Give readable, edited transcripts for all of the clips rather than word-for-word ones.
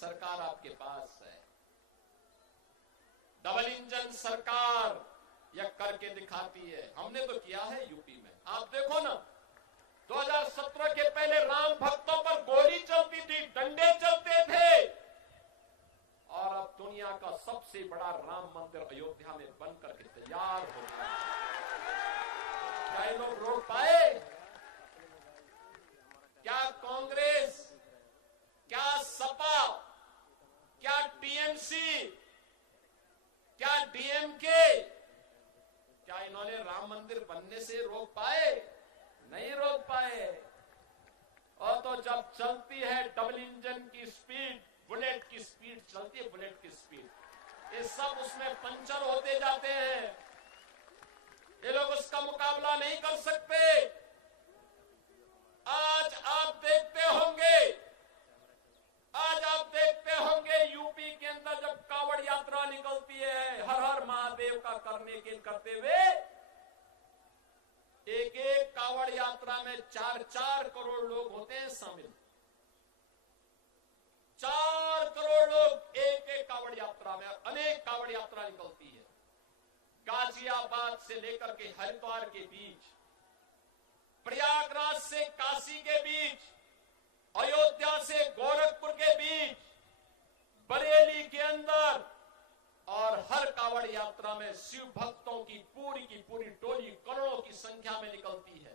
सरकार आपके पास है। डबल इंजन सरकार यह करके दिखाती है। हमने तो किया है यूपी में। आप देखो ना, 2017 के पहले राम भक्तों पर गोली चलती थी, डंडे चलते थे, और अब दुनिया का सबसे बड़ा राम मंदिर अयोध्या में बनकर के तैयार हो गया। क्या ये लोग रोक पाए? क्या कांग्रेस, क्या सपा, क्या टीएमसी, क्या डीएमके, क्या इन्होंने राम मंदिर बनने से रोक पाए? नहीं रोक पाए। और तो जब चलती है डबल इंजन की स्पीड, बुलेट की स्पीड चलती है, बुलेट की स्पीड, ये सब उसमें पंचर होते जाते हैं। ये लोग उसका मुकाबला नहीं कर सकते। आज आप देखते होंगे यूपी के अंदर जब कावड़ यात्रा निकलती है, हर हर महादेव का करते हुए, एक एक कावड़ यात्रा में 4-4 करोड़ लोग होते हैं शामिल। 4 करोड़ लोग एक एक कावड़ यात्रा में, अनेक कावड़ यात्रा निकलती है। गाजियाबाद से लेकर के हरिद्वार के बीच, प्रयागराज से काशी के बीच, अयोध्या से गोरखपुर के बीच, बरेली के अंदर, और हर कावड़ यात्रा में शिव भक्तों की पूरी टोली करोड़ों की संख्या में निकलती है।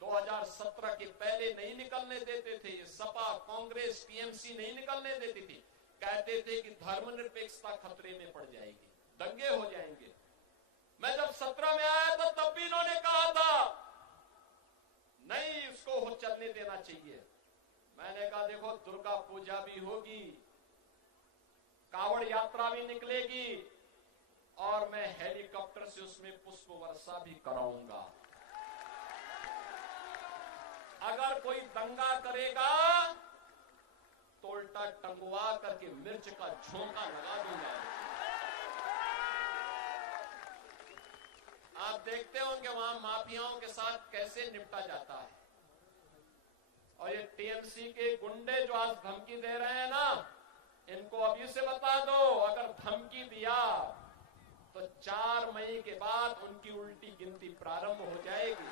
2017 के पहले नहीं निकलने देते थे ये सपा, कांग्रेस, टीएमसी नहीं निकलने देती थी। कहते थे कि धर्मनिरपेक्षता खतरे में पड़ जाएगी, दंगे हो जाएंगे। मैं जब 17 में आया था तब भी इन्होंने कहा था नहीं, इसको हो चलने देना चाहिए। मैंने कहा देखो, दुर्गा पूजा भी होगी, कावड़ यात्रा भी निकलेगी, और मैं हेलीकॉप्टर से उसमें पुष्प वर्षा भी कराऊंगा। अगर कोई दंगा करेगा तो उल्टा टंगवा करके मिर्च का झोंका लगा दूंगा। आप देखते होंगे वहां माफियाओं के साथ कैसे निपटा जाता है। और ये टीएमसी के गुंडे जो आज धमकी दे रहे हैं ना, इनको अभी से बता दो, अगर धमकी दिया तो 4 मई के बाद उनकी उल्टी गिनती प्रारंभ हो जाएगी।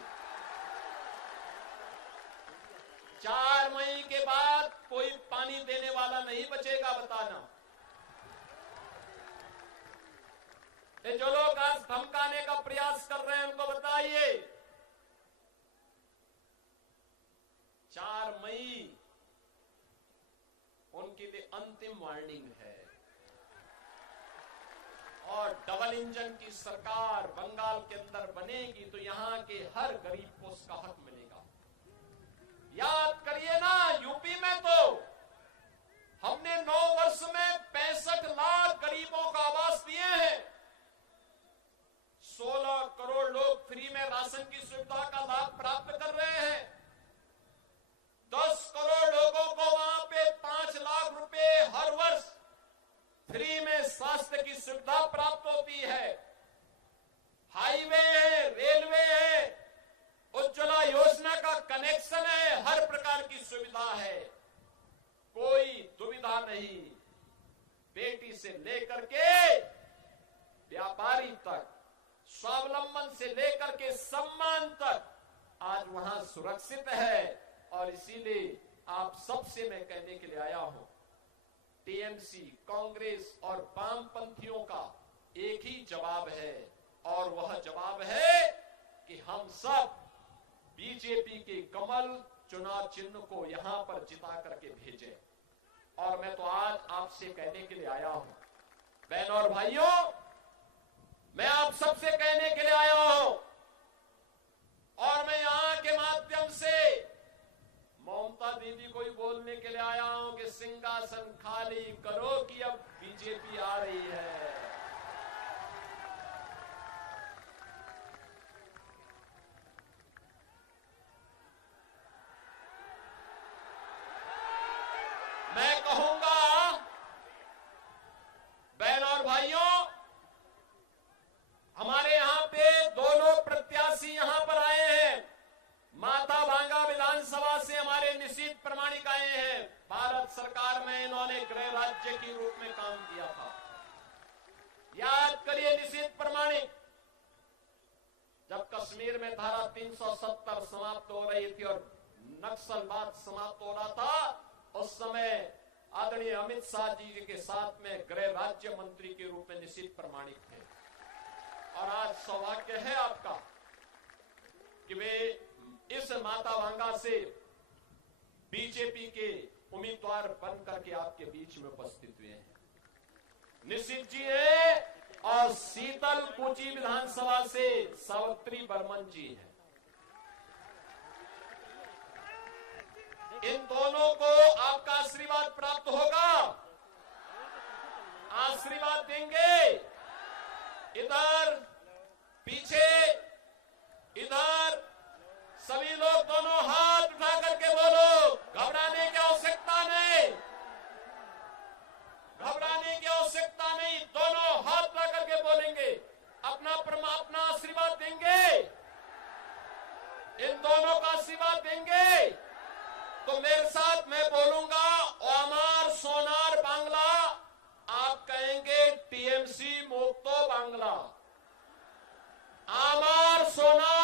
4 मई के बाद कोई पानी देने वाला नहीं बचेगा, बताना। ये जो लोग आज धमकाने का प्रयास कर रहे हैं उनको बताइए, 4 मई उनके लिए अंतिम वार्निंग है। और डबल इंजन की सरकार बंगाल के अंदर बनेगी तो यहां के हर गरीब को उसका हक मिलेगा। याद करिए ना, यूपी में तो हमने 9 वर्ष में 65 लाख गरीबों को आवास दिए हैं। 16 करोड़ लोग फ्री में राशन की सुविधा का लाभ प्राप्त कर रहे हैं। 10 करोड़ लोगों को वहां पे 5 लाख रुपए हर वर्ष फ्री में स्वास्थ्य की सुविधा प्राप्त होती है। हाईवे है, रेलवे है, उज्ज्वला योजना का कनेक्शन है, हर प्रकार की सुविधा है, कोई दुविधा नहीं। बेटी से लेकर के व्यापारी तक, स्वावलंबन से लेकर के सम्मान तक आज वहां सुरक्षित है। और इसीलिए आप सबसे मैं कहने के लिए आया हूं, टीएमसी, कांग्रेस और वामपंथियों का एक ही जवाब है, और वह जवाब है कि हम सब बीजेपी के कमल चुनाव चिन्ह को यहां पर जिता करके भेजें। और मैं तो आज आपसे कहने के लिए आया हूं, बहनों और भाइयों, मैं आप सबसे कहने के लिए आया हूं, और मैं यहां के माध्यम से ममता दीदी को ही बोलने के लिए आया हूं कि सिंहासन खाली करो कि अब बीजेपी आ रही है। मैं कहूंगा बहनों और भाइयों, हमारे यहां पे दोनों प्रत्याशी यहां पर आए हैं। माता भांगा विधानसभा से हमारे निशीथ प्रमाणिक आए हैं। भारत सरकार में इन्होंने गृह राज्य राज्य के रूप में काम किया था। याद करिए निशीथ प्रामाणिक, जब कश्मीर में धारा 370 समाप्त हो रही थी और नक्सलवाद समाप्त हो रहा था, उस समय आदरणीय अमित शाह जी के साथ में गृह राज्य मंत्री के रूप में निशीथ प्रामाणिक थे। और आज सौभाग्य है आपका कि वे इस मातावांगा से बीजेपी के उम्मीदवार बनकर के आपके बीच में उपस्थित हुए हैं। निशीथ जी है और शीतल कुची विधानसभा से सावित्री बर्मन जी है। इन दोनों को आपका आशीर्वाद प्राप्त होगा, आशीर्वाद देंगे। इधर पीछे इधर सभी लोग दोनों हाथ उठा करके बोलो, घबराने की आवश्यकता नहीं, घबराने की आवश्यकता नहीं। दोनों हाथ उठा करके बोलेंगे, अपना आशीर्वाद देंगे, इन दोनों का आशीर्वाद देंगे। तो मेरे साथ मैं बोलूंगा, ओमार सोनार बांग्ला, आप कहेंगे टीएमसी मुक्तो बांग्ला। आमार सोनार